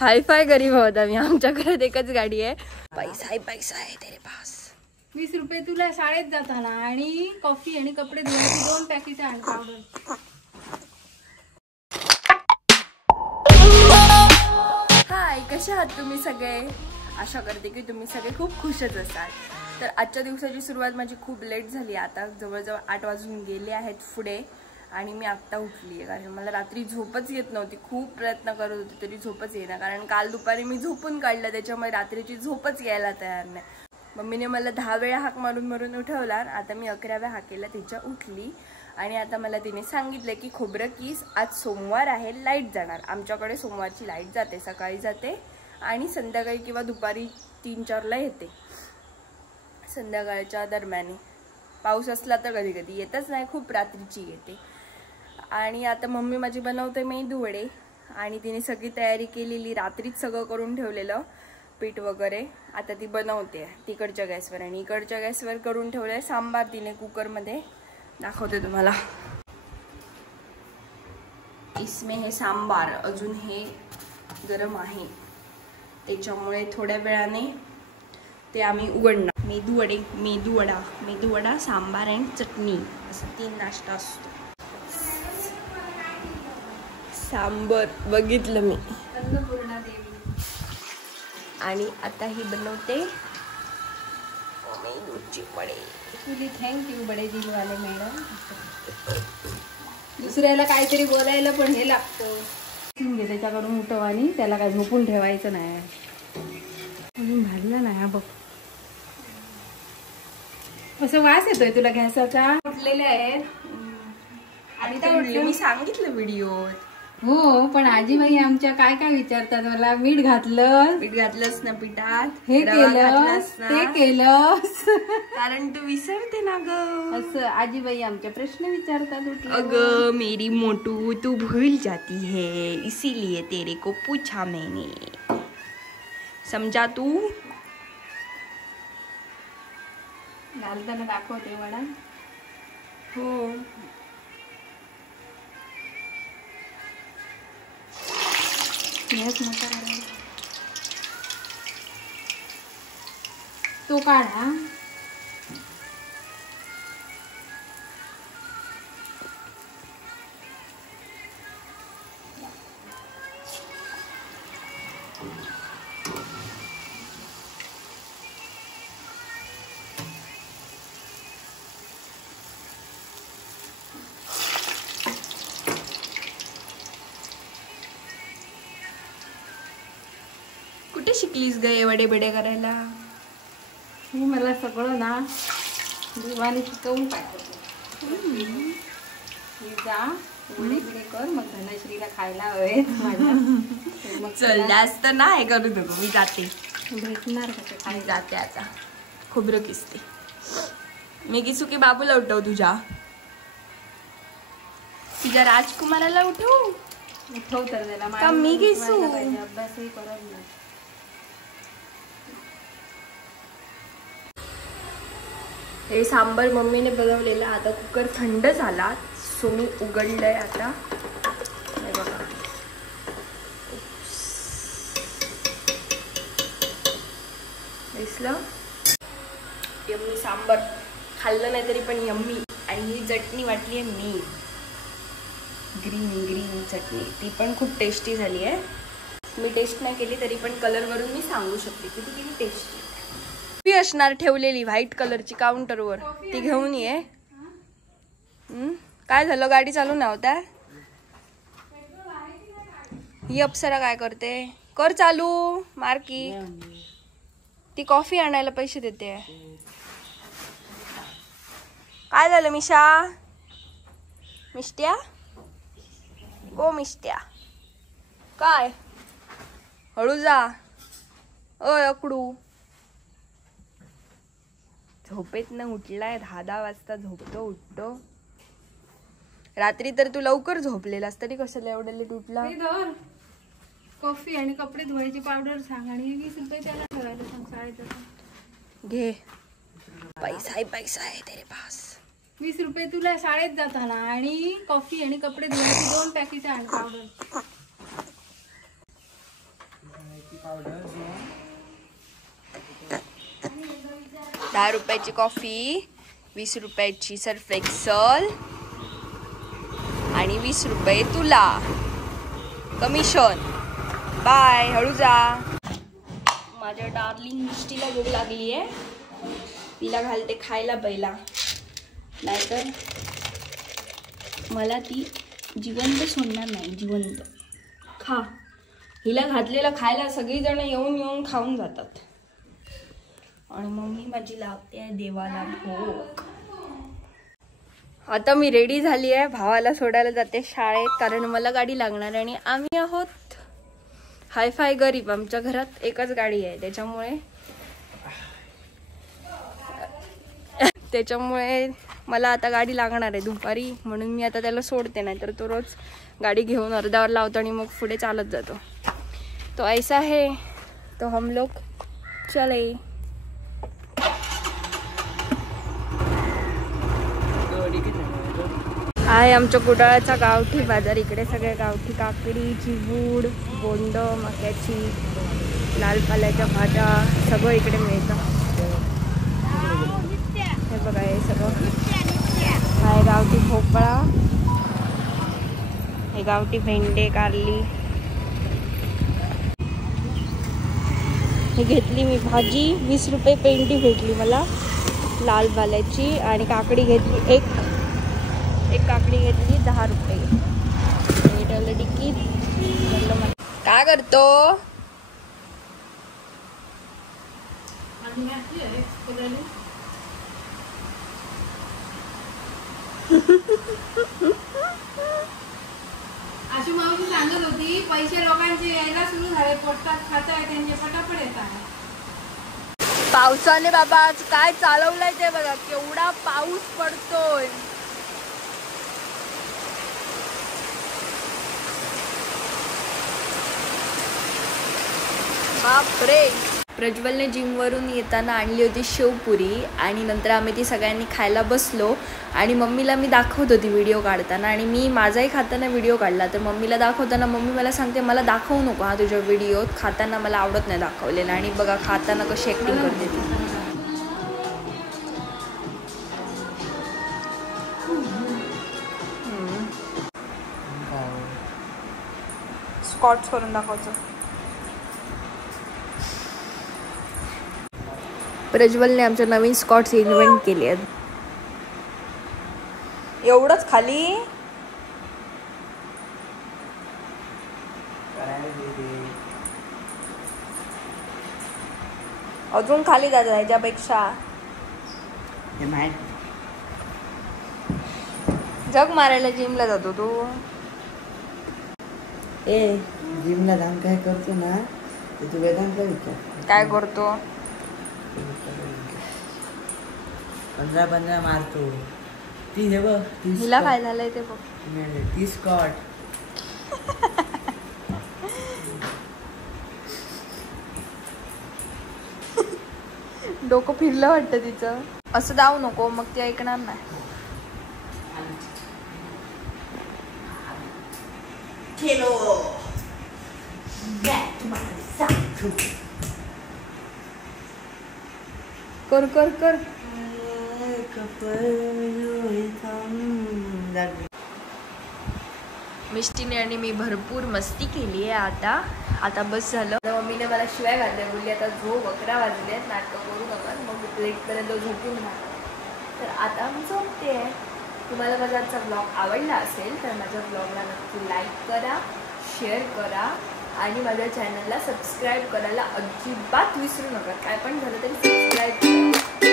Hi fi गरीब आहोत आम्ही, आमच्याकडे एकच गाडी आहे. पैसा आहे तेरे पास. 20 रुपये तुला शाळेत जाताना आणि कॉफी आणि कपडे धुण्याची 2 पॅकेट आण पावडर. हाय, कसे आहात तुम्ही सगळे? आशा करते की तुम्ही सगळे खूप खुशच असाल. तर आजच्या दिवसाची सुरुवात माझी खूप लेट झाली. आता जवळजवळ 8 वाजून गेले आहेत पुढे आणि मी आत्ता उठली आहे. कारण मला रात्री झोपच येत नव्हती. खूप प्रयत्न करत होते तरी झोपच येईना. कारण काल दुपारी मी झोपून काढलं, त्याच्यामुळे रात्रीची झोपच यायला तयार नाही. मम्मीने मला 10 वेळा हाक मारून उठवला. आता मी 11व्या हाकेला तिच्या उठली आणि आता मला तिने सांगितलं की खोबरं कीस, आज सोमवार आहे, लाईट जाणार. आमच्याकडे सोमवारची लाईट जाते, सकाळी जाते आणि संध्याकाळी किंवा दुपारी 3-4ला येते. संध्याकाळच्या दरम्यान पाऊस असला तर कधी कधी येतच नाही, खूप रात्रीची येते. आणि आता मम्मी माझी बनवते मेदू वडे आणि तिने सगळी तयारी केलेली, रात्रीच सगळं करून ठेवलेलं पीठ वगैरे. आता ती बनवते तिकडच्या गॅसवर आणि इकडच्या गॅसवर करून ठेवलंय सांबार तिने कुकरमध्ये. दाखवते तुम्हाला. इसमें हे सांबार अजून हे गरम आहे, त्याच्यामुळे थोड्या वेळाने ते आम्ही उघडणार. मेदू वडा सांबार आणि चटणी असं 3 नाश्ता असतो. सांबर बघितलं मी. अन्नपूर्णा देवी. आणि आता ही बनवते मेदूचे वडे. तुझी थँक्यू बडे दिलवाले मॅडम. दुसऱ्याला काहीतरी बोलायला पण हे लागतं. त्याच्याकडून उठव आणि त्याला काय झोपून ठेवायचं नाही. अजून भाजला नाही हा बघ. असं वास येतोय तुला गॅसचा. उठलेले आहेत आणि मी सांगितलं व्हिडिओत. हो, पण आजीबाई आमच्या काय काय विचारतात मला. मीठ घातलंस ना पिठात, हे केलं ते केलं, कारण तू विसरते ना ग. असं आजीबाई आमच्या प्रश्न विचारतात. अगं मेरी मोटू, तू भूल जाती है, इसीलिए तेरे को पूछा मैंने. समजा तू. घालताना दाखवते वडा. हो, तो काढा. कुठे शिकलीस ग वडे बेडे करायला? मी मला सगळं ना देवाने शिकवून पाठवलं. जा वडे बिडे कर, मग धनश्रीला खायला हवेत माझ्या. मग चलल्यास तर नाही करू नको, मी जाते. भेटणार कसं काय? जाते आता. खोबरं किसते. मी किसू की बाबूला उठव? तुझ्या राजकुमाराला उठव तर त्याला. का मी किसू? अभ्यासही करत नाही. हे सांबर मम्मीने बनवलेलं. आता कुकर थंड झाला, सो मी उघडलंय आता. हे बघा, दिसलं? यम्मी सांबर. खाल्लं नाही तरी पण यम्मी. आणि ही चटणी वाटली आहे मी, ग्रीन चटणी. ती पण खूप टेस्टी झाली आहे. मी टेस्ट नाही केली तरी पण कलरवरून मी सांगू शकते की ती किती टेस्टी असणार. ठेवलेली व्हाईट कलरची काउंटरवर, ती घेऊन ये. काय झालं? गाडी चालू नाही होता? ही अप्सरा काय करते? कर चालू मार्की. ती कॉफी आणायला पैसे देते. काय झालं मिशा? मिष्ट्या ओ मिष्ट्या, काय? हळू जा. ओय अकडू, झोपेत न उठलाय. 10 वाजता झोपतो, उठतो. रात्री तर तू लवकर झोपलेलास, तरी कशाला एवढं लेट उठला? कॉफी आणि कपडे धुवायची पावडर सांग आणि 20 रुपये त्याला ठेवायला सांग शाळेत. घे. पैसा आहे तेरे पास. 20 रुपये तुला शाळेत जाताना आणि कॉफी आणि कपडे धुण्याची 2 पॅकेट आण पावडर. 10 रुपयाची कॉफी, 20 रुपयाची सर्फ एक्सल आणि 20 रुपये तुला कमिशन. बाय, हळू जा. माझ्या डार्लिंग मिष्टीला भूक लागली आहे, तिला घालते खायला पहिला, नाहीतर मला ती जिवंत सोडणार नाही. जिवंत खा. हिला घातलेलं खायला सगळीजण येऊन येऊन खाऊन जातात आणि मम्मी माझी लावते आहे देवाला भोग. आता मी रेडी झाली आहे, भावाला सोडायला जाते शाळेत, कारण मला गाडी लागणार आहे आणि आम्ही आहोत हायफाय गरीब. आमच्या घरात एकच गाडी आहे, त्याच्यामुळे मला आता गाडी लागणार आहे दुपारी, म्हणून मी आता त्याला सोडते. नाही तर तो रोज गाडी घेऊन अर्ध्यावर लावतो आणि मग पुढे चालत जातो. तो ऐसा है, तो हम लोग चले. आहे आमच्या कुडाळाचा गावठी बाजार. इकडे सगळे गावठी काकडी, चिबूड, बोंड, मक्याची, लाल पाल्याच्या भाज्या सगळं इकडे मिळतं. हे बघा, हे सगळं आहे गावठी भोपळा, हे गावठी भेंडे, कारली. हे घेतली मी भाजी, 20 रुपये पेंडी भेटली मला लाल पाल्याची. आणि काकडी घेतली एक काकडी घेतली 10 रुपये. ठेवलं डिक्कीत. काय करतो? अशी मावशी सांगत होती, पैसे लोकांचे यायला सुरू झाले, पोटात खाता त्यांचे पटापट येतात. पावसाने बाबा आज काय चालवलंय ते बघा, केवढा पाऊस पडतोय. बापरे. प्रज्वलने जिमवरून येताना आणली होती शेवपुरी आणि नंतर आम्ही ती सगळ्यांनी खायला बसलो आणि मम्मीला मी दाखवत होती व्हिडिओ काढताना आणि मी माझाही खाताना व्हिडिओ काढला. तर मम्मीला दाखवताना मम्मी मला सांगते, मला दाखवू नको हा तुझ्या व्हिडिओत, खाताना मला आवडत नाही दाखवलेलं. आणि बघा खाताना कशी ॲक्टिंग करते ती. स्क्वॉट्स करून दाखवतो. प्रज्वलने आमच्या नवीन स्कॉट्स इन्व्हेंट केले आहेत. एवढंच खाली अजून खाली जायचं ह्याच्यापेक्षा. जग मारायला जिमला जातो तू. जिमला जाऊन काय करतो ना, तू वेदांतला विचार काय करतो. 15 मारतो. ती हे बघ, हिला काय झालंय ते बघ. 30 स्कॉट. डोकं फिरलं वाटतं तिचं. असं जाऊ नको, मग ती ऐकणार नाही. कर कर कर. मिष्टीने आणि मी भरपूर मस्ती केली आहे. आता बस झालं. मम्मीने मला शिवाय घातल्या, बोलली आता झोप, 11 वाजले आहेत, नाटकं करू नका, मग लेटपर्यंत झोपून राहा. तर आता मी झोपते आहे. तुम्हाला माझा आजचा ब्लॉग आवडला असेल तर माझ्या ब्लॉगला नक्की लाईक करा, शेअर करा आणि माझ्या चॅनलला सबस्क्राईब करायला अजिबात विसरू नका. काय पण झालं तरी सबस्क्राईब करा.